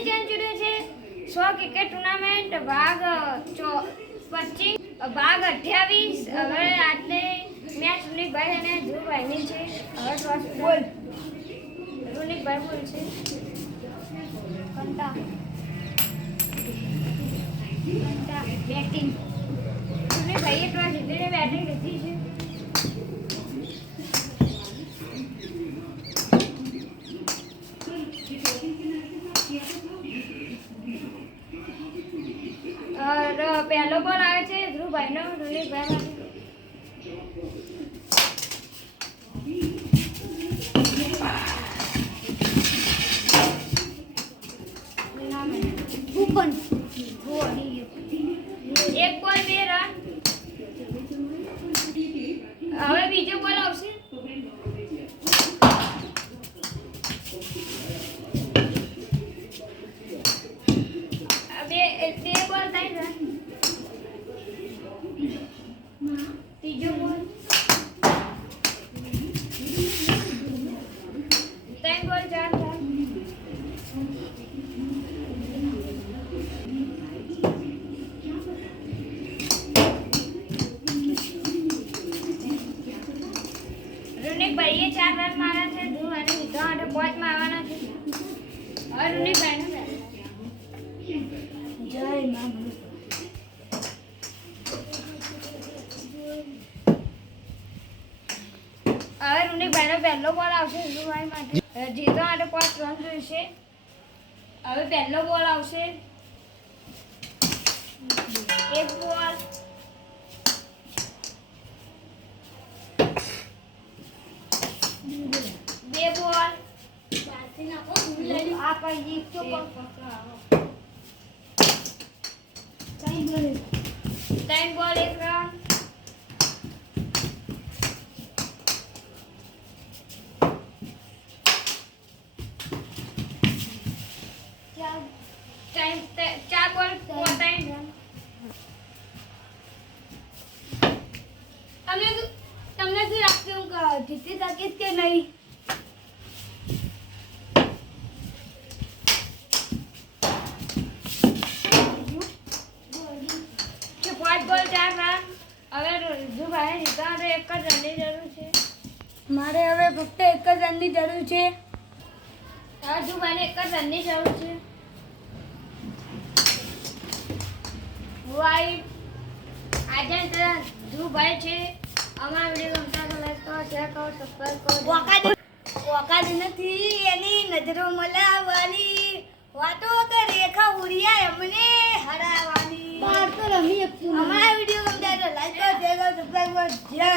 Dhoni century છે 100 cricket tournament ભાગ 25 ભાગ 28 હવે આજને મેચ રૂનિકભાઈ અને ધ્રુવભાઈની છે હવે ટોસ બોલ રૂનિકભાઈ બોલ છે કંટા બેટિંગ રૂનિકભાઈએ ટોસ જીતીને બેટિંગ લીધી છે પહેલો બોલ આવે છે ધ્રુવભાઈનો રૂનિકભાઈ એક બોલ 2 રન હવે બીજો બોલ આવશે બે બોલ 3 રન ત્રીજો બોલ 3 બોલ 4 રન રૂનિકભાઈએ 4 રન માર્યા છે ધ્રુવ અને સીધો આટો 5 મારવાના છે હવે રૂનિકભાઈ જય માં હવે રૂનિકભાઈનો પહેલો બોલ આવશે ધ્રુવભાઈ માટે જીતો આટો 5 રન જોઈશે હવે પહેલો બોલ આવશે એક બોલ બે બોલ आप ये क्यों तीन बॉल 1 रन चार बॉल 3 रन તમને શું લાગતું કે જીતી શકે કે નહીં મારે હવે ફક્ત 1 જ રનની જરૂર છે ધ્રુવભાઈને 1 જ રનની જરૂર છે વાઈટ આજે ધ્રુવભાઈ છે અમારા વિડીયો ગમતા તો લાઈક કરો શેર કરો સબસ્ક્રાઇબ કરો વકાડી નથી એની નજરો મલાવવાની વાતો કે રેખા ઉરિયા એમને હરાવવાની બહાર તો રમી અમારા વિડીયો ગમતા તો લાઈક કરો શેર કરો સબસ્ક્રાઇબ કરો જય